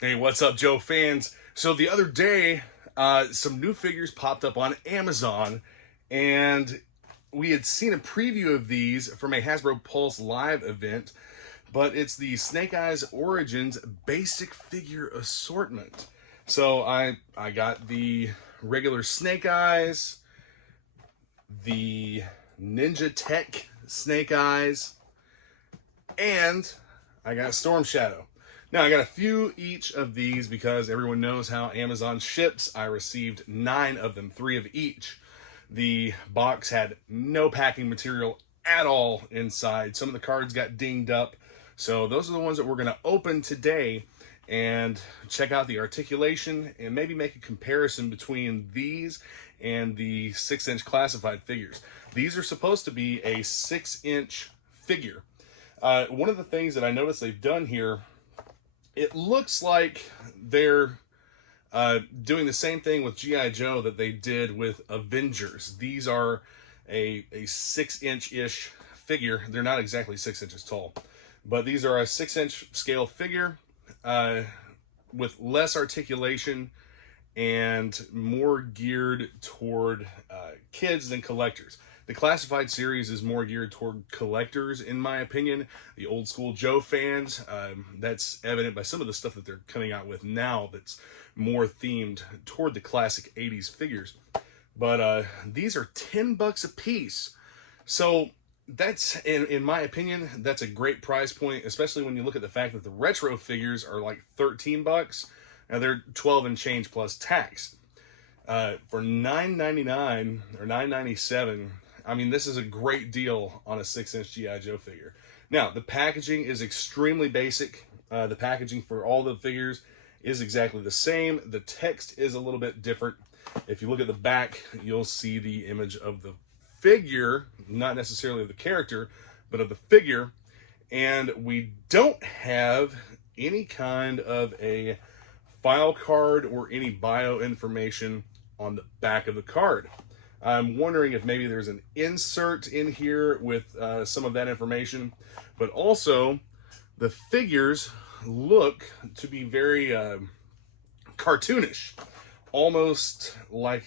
Hey, what's up, Joe fans? So the other day, some new figures popped up on Amazon, and we had seen a preview of these from a Hasbro Pulse Live event, but it's the Snake Eyes Origins basic figure assortment. So I got the regular Snake Eyes, the Ninja Tech Snake Eyes, and I got Storm Shadow. Now, I got a few each of these because everyone knows how Amazon ships. I received 9 of them, 3 of each. The box had no packing material at all inside. Some of the cards got dinged up. So those are the ones that we're going to open today and check out the articulation and maybe make a comparison between these and the 6-inch classified figures. These are supposed to be a 6-inch figure. One of the things that I noticed they've done here, it looks like they're doing the same thing with G.I. Joe that they did with Avengers. These are a 6-inch-ish figure. They're not exactly 6 inches tall, but these are a 6-inch scale figure with less articulation and more geared toward kids than collectors. The classified series is more geared toward collectors, in my opinion. The old school Joe fans, that's evident by some of the stuff that they're coming out with now that's more themed toward the classic 80s figures. But these are $10 a piece. So that's, in my opinion, that's a great price point, especially when you look at the fact that the retro figures are like $13. Now they're 12 and change plus tax. For $9.99 or $9.97, I mean, this is a great deal on a 6-inch G.I. Joe figure. Now, the packaging is extremely basic. The packaging for all the figures is exactly the same. The text is a little bit different. If you look at the back, you'll see the image of the figure, not necessarily of the character, but of the figure. And we don't have any kind of a file card or any bio information on the back of the card. I'm wondering if maybe there's an insert in here with some of that information, but also the figures look to be very cartoonish, almost like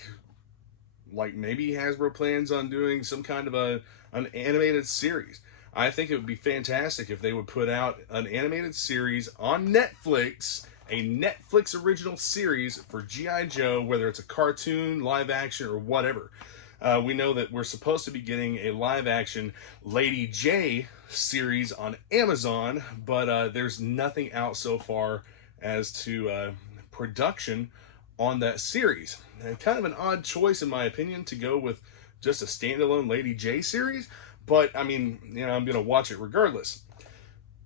maybe Hasbro plans on doing some kind of an animated series. I think it would be fantastic if they would put out an animated series on Netflix, a Netflix original series for G.I. Joe, whether it's a cartoon, live action, or whatever. We know that we're supposed to be getting a live action Lady J series on Amazon, but there's nothing out so far as to production on that series. And kind of an odd choice, in my opinion, to go with just a standalone Lady J series, but I mean, you know, I'm going to watch it regardless.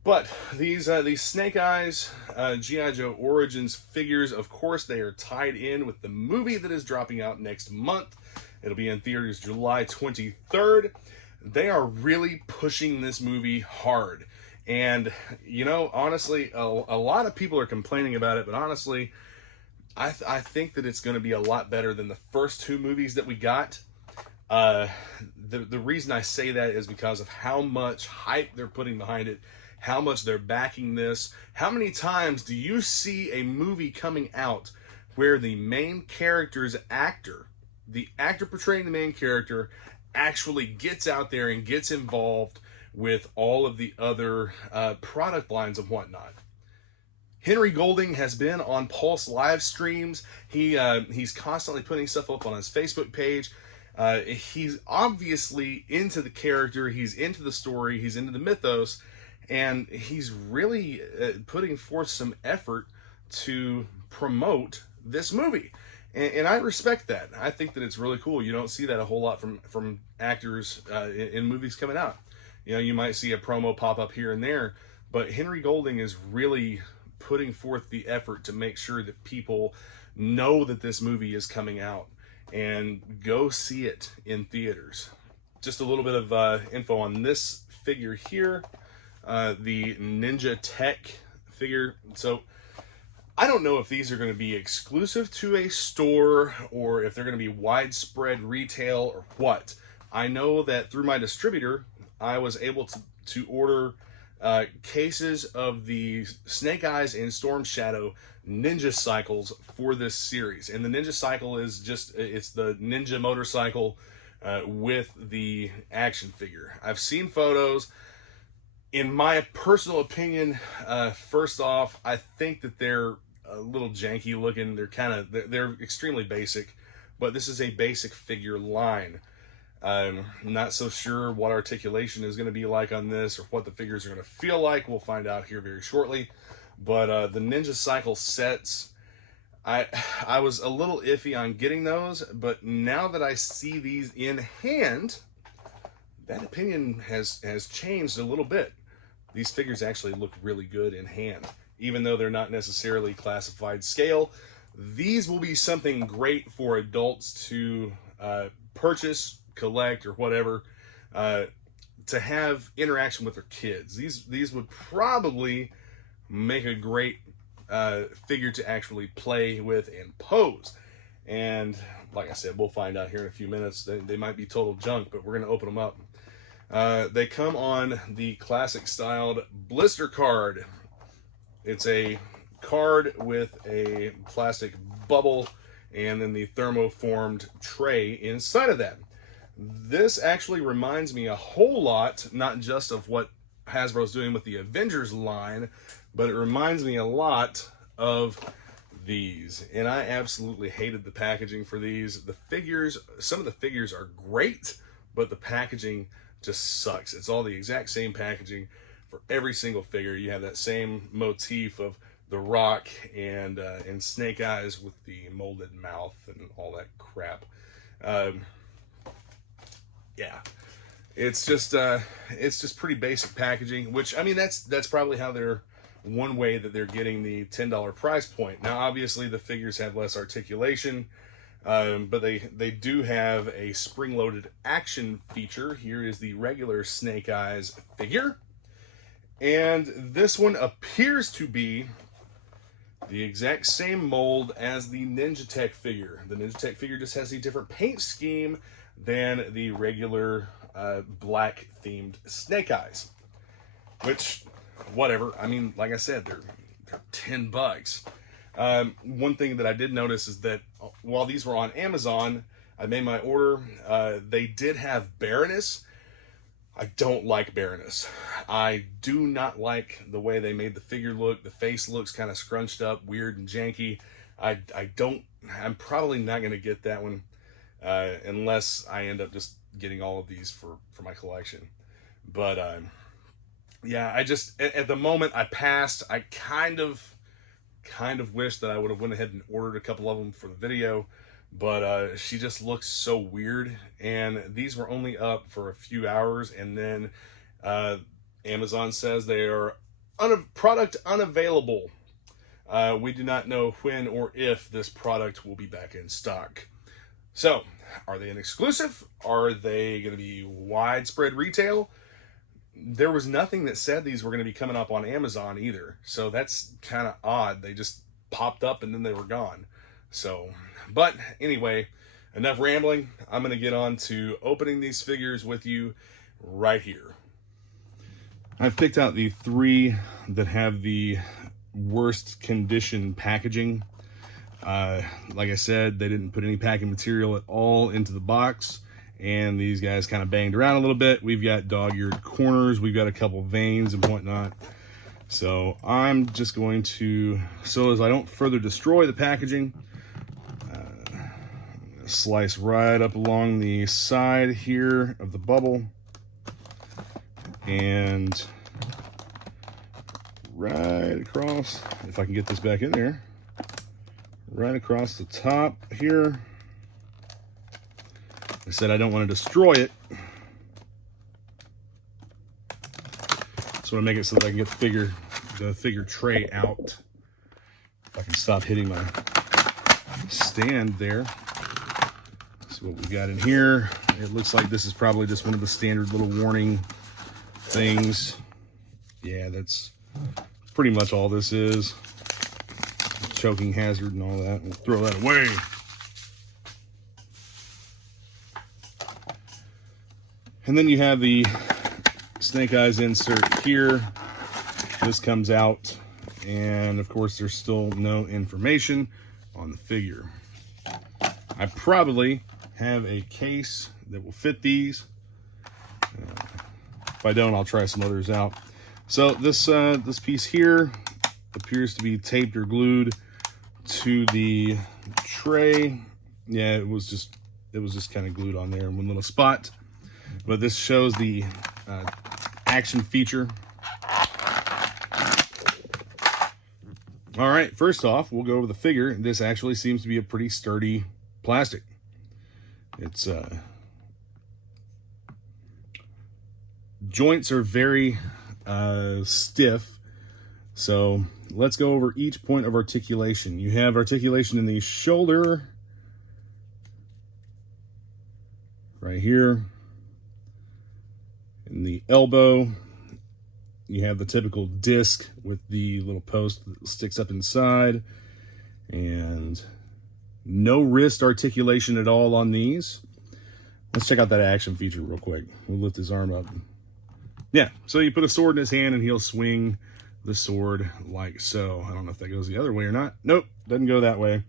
But these Snake Eyes G.I. Joe Origins figures, of course, they are tied in with the movie that is dropping out next month. It'll be in theaters July 23rd. They are really pushing this movie hard. And, you know, honestly, a lot of people are complaining about it, but honestly, I think that it's going to be a lot better than the first 2 movies that we got. The reason I say that is because of how much hype they're putting behind it, how much they're backing this. How many times do you see a movie coming out where the main character's actor, the actor portraying the main character, actually gets out there and gets involved with all of the other product lines and whatnot? Henry Golding has been on Pulse live streams. He's constantly putting stuff up on his Facebook page. He's obviously into the character, he's into the story, he's into the mythos, and he's really putting forth some effort to promote this movie. And I respect that. I think that it's really cool. You don't see that a whole lot from actors in movies coming out. You know, you might see a promo pop up here and there, but Henry Golding is really putting forth the effort to make sure that people know that this movie is coming out and go see it in theaters. Just a little bit of info on this figure here, the Ninja Tech figure. So I don't know if these are going to be exclusive to a store or if they're going to be widespread retail or what. I know that through my distributor, I was able to order cases of the Snake Eyes and Storm Shadow Ninja Cycles for this series. And the Ninja Cycle is just, it's the Ninja motorcycle with the action figure. I've seen photos. In my personal opinion, first off, I think that they're a little janky looking. They're extremely basic, but this is a basic figure line. I'm not so sure what articulation is going to be like on this or what the figures are going to feel like. We'll find out here very shortly. But the Ninja Cycle sets, I was a little iffy on getting those, but now that I see these in hand, that opinion has changed a little bit. These figures actually look really good in hand, even though they're not necessarily classified scale. These will be something great for adults to purchase, collect, or whatever, to have interaction with their kids. These would probably make a great figure to actually play with and pose. And like I said, we'll find out here in a few minutes. They might be total junk, but we're going to open them up. They come on the classic styled blister card. It's a card with a plastic bubble and then the thermoformed tray inside of that. This actually reminds me a whole lot, not just of what Hasbro's doing with the Avengers line, but it reminds me a lot of these. And I absolutely hated the packaging for these. The figures, some of the figures are great, but the packaging just sucks. It's all the exact same packaging for every single figure. You have that same motif of the Rock and Snake Eyes with the molded mouth and all that crap. Yeah, it's just pretty basic packaging, which, I mean, that's probably how they're, one way that they're getting the $10 price point. Now, obviously, the figures have less articulation, but they do have a spring-loaded action feature. Here is the regular Snake Eyes figure, and this one appears to be the exact same mold as the Ninja Tech figure. The Ninja Tech figure just has a different paint scheme than the regular black themed Snake Eyes, which, whatever. I mean, like I said, they're $10. One thing that I did notice is that while these were on Amazon, I made my order. They did have Baroness. I don't like Baroness. I do not like the way they made the figure look. The face looks kind of scrunched up, weird and janky. I'm probably not going to get that one. Unless I end up just getting all of these for my collection. But yeah, I just, at the moment I passed. I kind of wish that I would have went ahead and ordered a couple of them for the video, but she just looks so weird, and these were only up for a few hours, and then Amazon says they are product unavailable. We do not know when or if this product will be back in stock. So, are they an exclusive? Are they going to be widespread retail? There was nothing that said these were going to be coming up on Amazon either. So that's kind of odd. They just popped up and then they were gone. So, but anyway, enough rambling. I'm going to get on to opening these figures with you right here. I've picked out the 3 that have the worst condition packaging. Like I said, they didn't put any packing material at all into the box, and these guys kind of banged around a little bit. We've got dog-eared corners, we've got a couple veins and whatnot. So I'm just going to, so as I don't further destroy the packaging, slice right up along the side here of the bubble, and right across, if I can get this back in there, right across the top here. I said I don't want to destroy it, so I make it so that I can get the figure tray out. If I can stop hitting my stand there. So what we got in here, it looks like this is probably just one of the standard little warning things. Yeah, that's pretty much all this is. Choking hazard and all that. We'll throw that away. And then you have the Snake Eyes insert here. this comes out, and of course there's still no information on the figure. I probably have a case that will fit these. If I don't, I'll try some others out. So this piece here appears to be taped or glued to the tray. Yeah, it was just kind of glued on there in one little spot. But this shows the action feature. All right, first off, we'll go over the figure. This actually seems to be a pretty sturdy plastic. It's joints are very stiff. So let's go over each point of articulation. You have articulation in the shoulder, right here. In the elbow, you have the typical disc with the little post that sticks up inside, and no wrist articulation at all on these. Let's check out that action feature real quick. We'll lift his arm up. Yeah, so you put a sword in his hand and he'll swing the sword like so. I don't know if that goes the other way or not. Nope, doesn't go that way.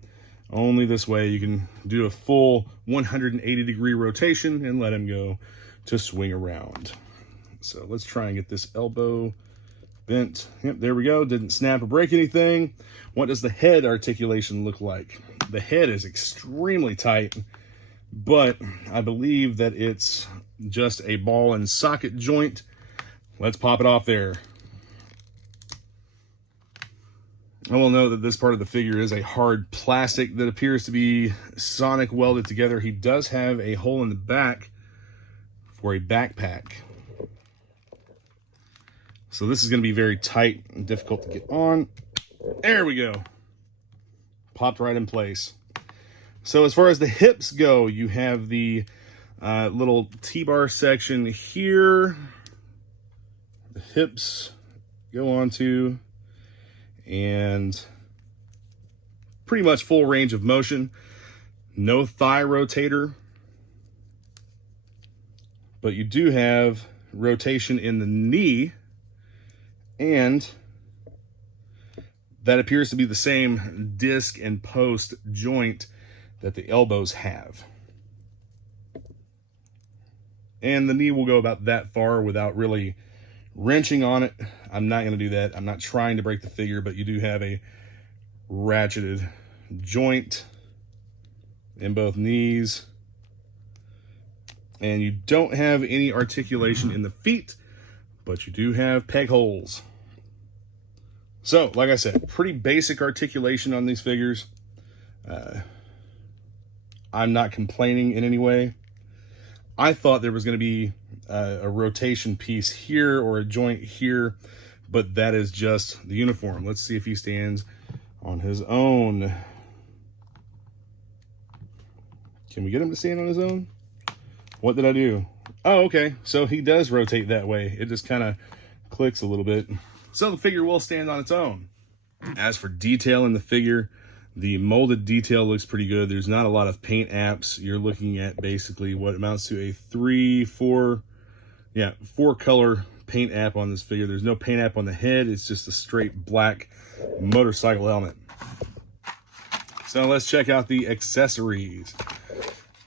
Only this way. You can do a full 180-degree rotation and let him go to swing around. So let's try and get this elbow bent. Yep, there we go. Didn't snap or break anything. What does the head articulation look like? The head is extremely tight, but I believe that it's just a ball and socket joint. Let's pop it off there. I will note that this part of the figure is a hard plastic that appears to be sonic welded together. He does have a hole in the back for a backpack. So this is going to be very tight and difficult to get on. There we go. Popped right in place. So as far as the hips go, you have the little T-bar section here. The hips go onto, and pretty much full range of motion. No thigh rotator, but you do have rotation in the knee, and that appears to be the same disc and post joint that the elbows have. And the knee will go about that far without really wrenching on it. I'm not going to do that. I'm not trying to break the figure, but you do have a ratcheted joint in both knees. And you don't have any articulation in the feet, but you do have peg holes. So, like I said, pretty basic articulation on these figures. I'm not complaining in any way. I thought there was going to be a rotation piece here or a joint here, but that is just the uniform. Let's see if he stands on his own. Can we get him to stand on his own? What did I do? Oh, okay. So he does rotate that way. It just kind of clicks a little bit. So the figure will stand on its own. As for detail in the figure, the molded detail looks pretty good. There's not a lot of paint apps. You're looking at basically what amounts to a 4 color paint app on this figure. There's no paint app on the head. It's just a straight black motorcycle helmet. So let's check out the accessories.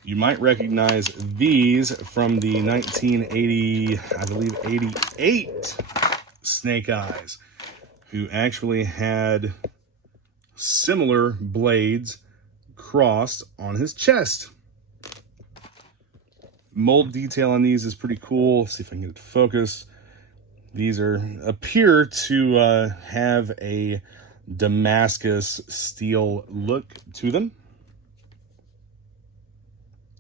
You might recognize these from the 1980, I believe 88 Snake Eyes, who actually had similar blades crossed on his chest. Mold detail on these is pretty cool. Let's see if I can get it to focus. These appear to have a Damascus steel look to them.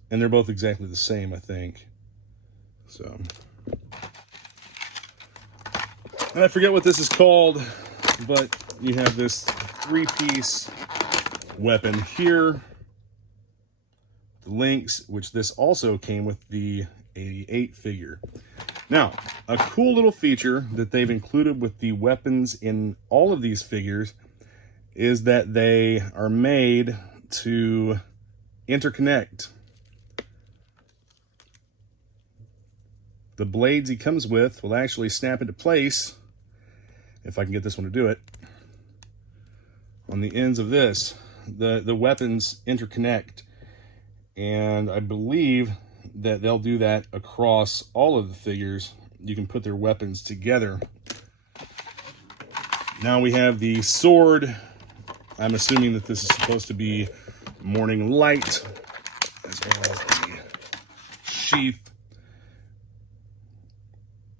And they're both exactly the same, I think. So, and I forget what this is called, but you have this 3-piece weapon here. The links, which this also came with the 88 figure. Now, a cool little feature that they've included with the weapons in all of these figures is that they are made to interconnect. The blades he comes with will actually snap into place, if I can get this one to do it, on the ends of this, the weapons interconnect. And I believe that they'll do that across all of the figures. You can put their weapons together. Now we have the sword. I'm assuming that this is supposed to be morning light, as well as the sheath.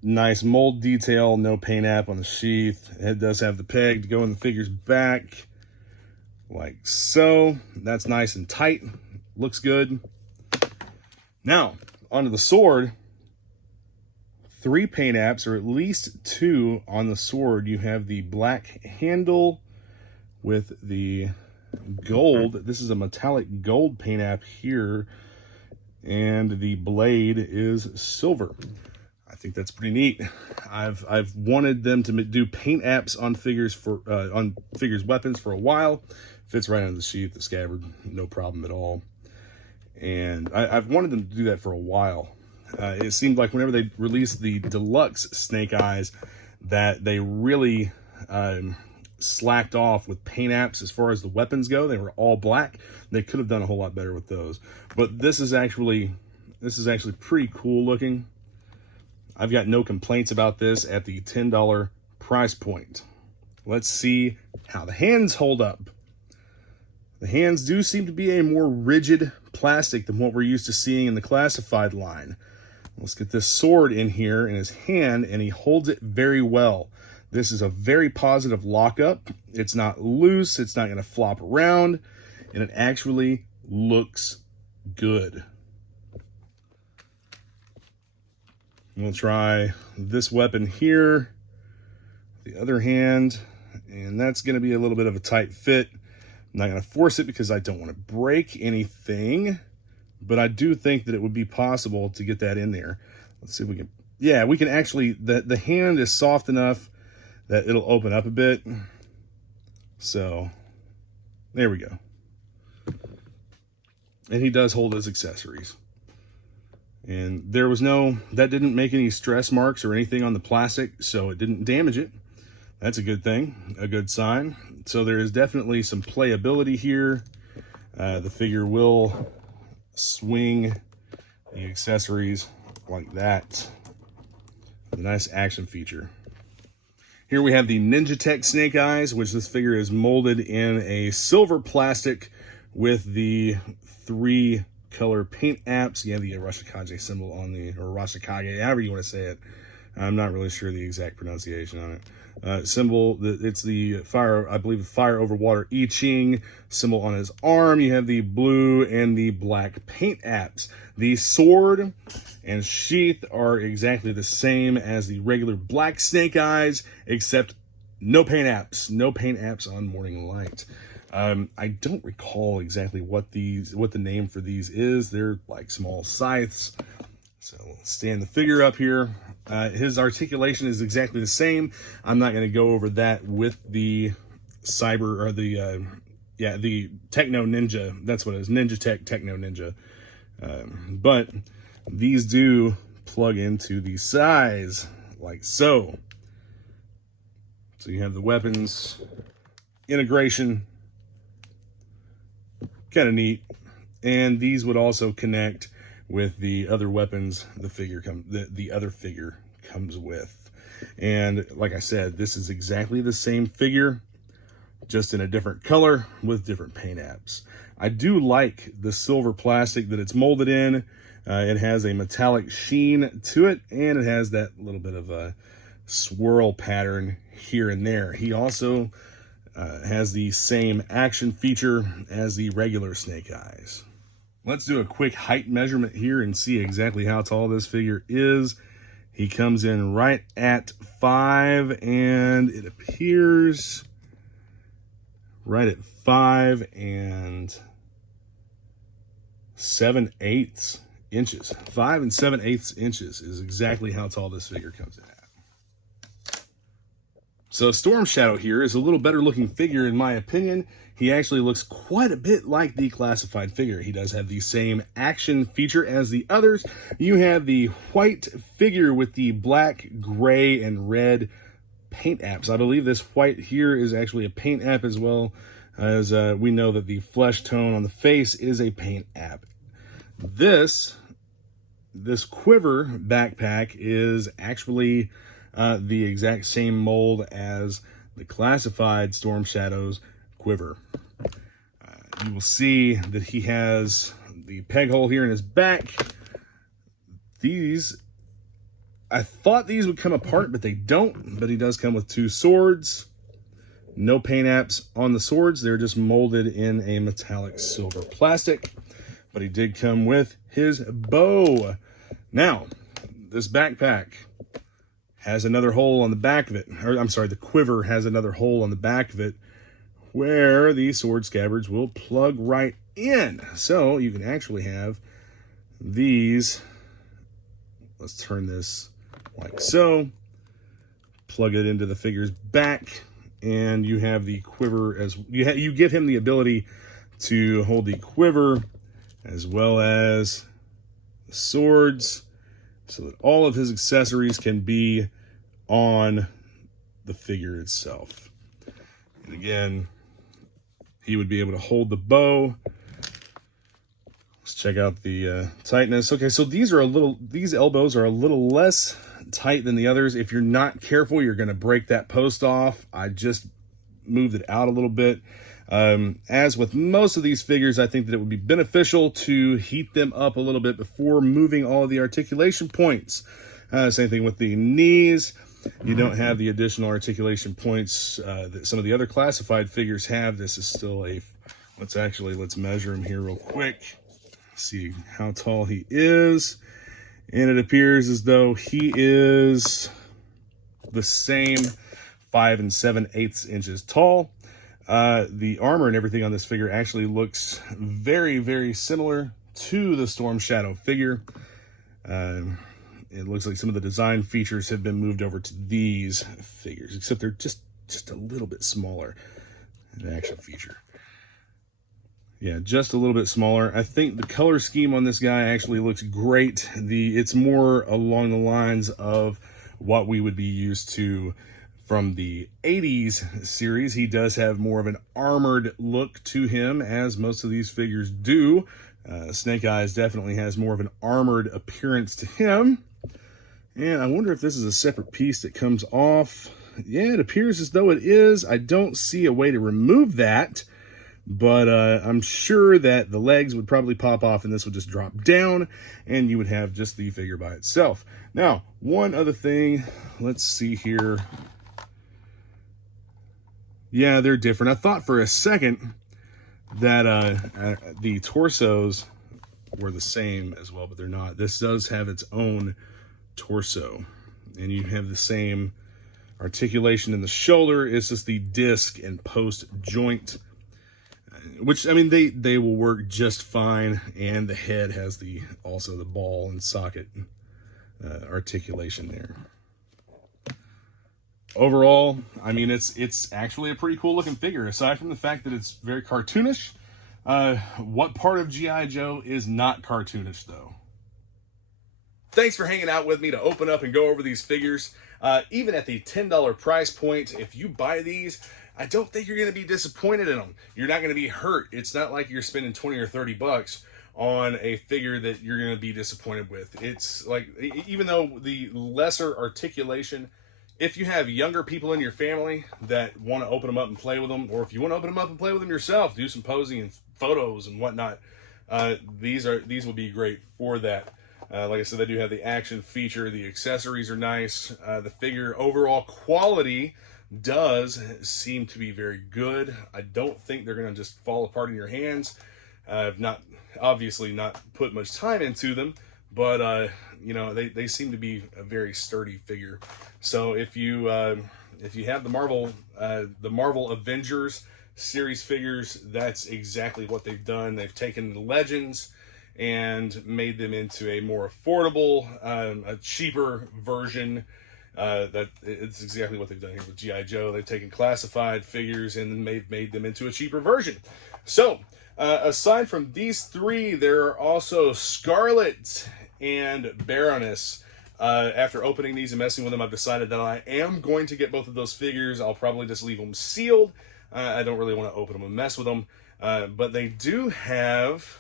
Nice mold detail, no paint app on the sheath. It does have the peg to go in the figure's back, like so. That's nice and tight. Looks good. Now, onto the sword. 3 paint apps, or at least 2 on the sword. You have the black handle with the gold. This is a metallic gold paint app here, and the blade is silver. I think that's pretty neat. I've wanted them to do paint apps on figures weapons for a while. Fits right into the sheath, the scabbard, no problem at all. And I've wanted them to do that for a while. It seemed like whenever they released the deluxe Snake Eyes, that they really slacked off with paint apps as far as the weapons go. They were all black. They could have done a whole lot better with those. But this is actually pretty cool looking. I've got no complaints about this at the $10 price point. Let's see how the hands hold up. The hands do seem to be a more rigid plastic than what we're used to seeing in the classified line. Let's get this sword in here in his hand, and he holds it very well. This is a very positive lockup. It's not loose, it's not going to flop around, and it actually looks good. We'll try this weapon here, the other hand, and that's going to be a little bit of a tight fit. I'm not going to force it because I don't want to break anything, but I do think that it would be possible to get that in there. Let's see if we can. Yeah, we can actually, the hand is soft enough that it'll open up a bit. So there we go. And he does hold his accessories. And there was that didn't make any stress marks or anything on the plastic, so it didn't damage it. That's a good thing, a good sign. So there is definitely some playability here. The figure will swing the accessories like that. A nice action feature. Here we have the Ninja Tech Snake Eyes, which this figure is molded in a silver plastic with the 3 color paint apps. You have the Arashikage symbol on the, or Arashikage, however you want to say it. I'm not really sure the exact pronunciation on it. Symbol, it's the fire, I believe, fire over water I Ching symbol on his arm. You have the blue and the black paint apps. The sword and sheath are exactly the same as the regular black Snake Eyes, except no paint apps. No paint apps on Morning Light. I don't recall exactly what the name for these is. They're like small scythes. So we'll stand the figure up here. His articulation is exactly the same. I'm not going to go over that with the the Techno Ninja. That's what it is, Ninja Tech Techno Ninja. But these do plug into the size like so. So you have the weapons integration, kind of neat. And these would also connect with the other weapons the other figure comes with. And like I said, this is exactly the same figure, just in a different color with different paint apps. I do like the silver plastic that it's molded in. It has a metallic sheen to it, and it has that little bit of a swirl pattern here and there. He also has the same action feature as the regular Snake Eyes. Let's do a quick height measurement here and see exactly how tall this figure is. He comes in right at 5, and it appears right at 5 7/8 inches. 5 7/8 inches is exactly how tall this figure comes in at. So Storm Shadow here is a little better looking figure in my opinion. He actually looks quite a bit like the classified figure. He does have the same action feature as the others. You have the white figure with the black, gray, and red paint apps. I believe this white here is actually a paint app, as well as we know that the flesh tone on the face is a paint app. This quiver backpack is actually the exact same mold as the classified Storm Shadow's quiver. You will see that he has the peg hole here in his back. These, I thought these would come apart, but they don't. But he does come with 2 swords. No paint apps on the swords. They're just molded in a metallic silver plastic. But he did come with his bow. Now, this backpack has another hole on the back of it. Or, I'm sorry, the quiver has another hole on the back of it where the sword scabbards will plug right in. So you can actually have these. Let's turn this like so. Plug it into the figure's back, and you have the quiver as you give him the ability to hold the quiver as well as the swords, so that all of his accessories can be on the figure itself. And again, he would be able to hold the bow. Let's check out the tightness. Okay, so these elbows are a little less tight than the others. If you're not careful, you're going to break that post off. I just moved it out a little bit. As with most of these figures, I think that it would be beneficial to heat them up a little bit before moving all of the articulation points. Same thing with the knees. You don't have the additional articulation points that some of the other classified figures have. This is still a, let's measure him here real quick. See how tall he is. And it appears as though he is the same 5 7/8 inches tall. The armor and everything on this figure actually looks very, very similar to the Storm Shadow figure. It looks like some of the design features have been moved over to these figures, except they're just a little bit smaller. An action feature. Yeah, just a little bit smaller. I think the color scheme on this guy actually looks great. It's more along the lines of what we would be used to from the 80s series. He does have more of an armored look to him, as most of these figures do. Snake Eyes definitely has more of an armored appearance to him. And I wonder if this is a separate piece that comes off. Yeah, it appears as though it is. I don't see a way to remove that, but I'm sure that the legs would probably pop off and this would just drop down and you would have just the figure by itself. Now, one other thing, let's see here. Yeah, they're different. I thought for a second that the torsos were the same as well, but they're not. This does have its own torso, and you have the same articulation in the shoulder. It's just the disc and post joint, which, I mean, they will work just fine. And the head has also the ball and socket articulation there. Overall, I mean, it's actually a pretty cool looking figure, aside from the fact that it's very cartoonish. What part of G.I. Joe is not cartoonish, though? Thanks for hanging out with me to open up and go over these figures. Even at the $10 price point, if you buy these, I don't think you're going to be disappointed in them. You're not going to be hurt. It's not like you're spending 20 or 30 bucks on a figure that you're going to be disappointed with. It's like, even though the lesser articulation, if you have younger people in your family that want to open them up and play with them, or if you want to open them up and play with them yourself, do some posing and photos and whatnot, these will be great for that. Like I said, they do have the action feature. The accessories are nice. The figure overall quality does seem to be very good. I don't think they're going to just fall apart in your hands. I've obviously not put much time into them, but you know, they seem to be a very sturdy figure. So if you have the Marvel Avengers series figures, that's exactly what they've done. They've taken the Legends and made them into a more affordable, a cheaper version. That it's exactly what they've done here with G.I. Joe. They've taken classified figures and then made them into a cheaper version. So aside from these three, there are also Scarlet and Baroness. After opening these and messing with them, I've decided that I am going to get both of those figures. I'll probably just leave them sealed. I don't really want to open them and mess with them. But they do have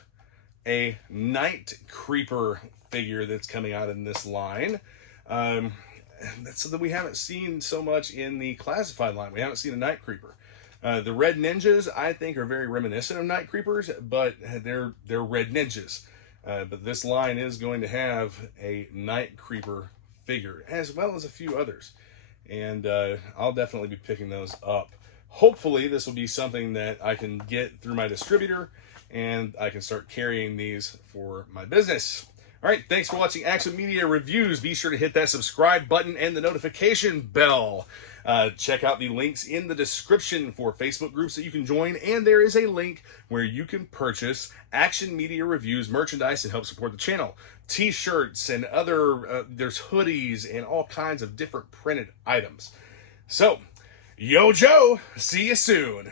a Night Creeper figure that's coming out in this line. That's something we haven't seen so much in the classified line. We haven't seen a Night Creeper. The Red Ninjas, I think, are very reminiscent of Night Creepers, but they're Red Ninjas. But this line is going to have a Night Creeper figure, as well as a few others. And I'll definitely be picking those up. Hopefully, this will be something that I can get through my distributor, and I can start carrying these for my business. All right, thanks for watching Action Media Reviews. Be sure to hit that subscribe button and the notification bell. Check out the links in the description for Facebook groups that you can join, and there is a link where you can purchase Action Media Reviews merchandise and help support the channel. T-shirts and other, there's hoodies and all kinds of different printed items. So, Yo Joe, see you soon.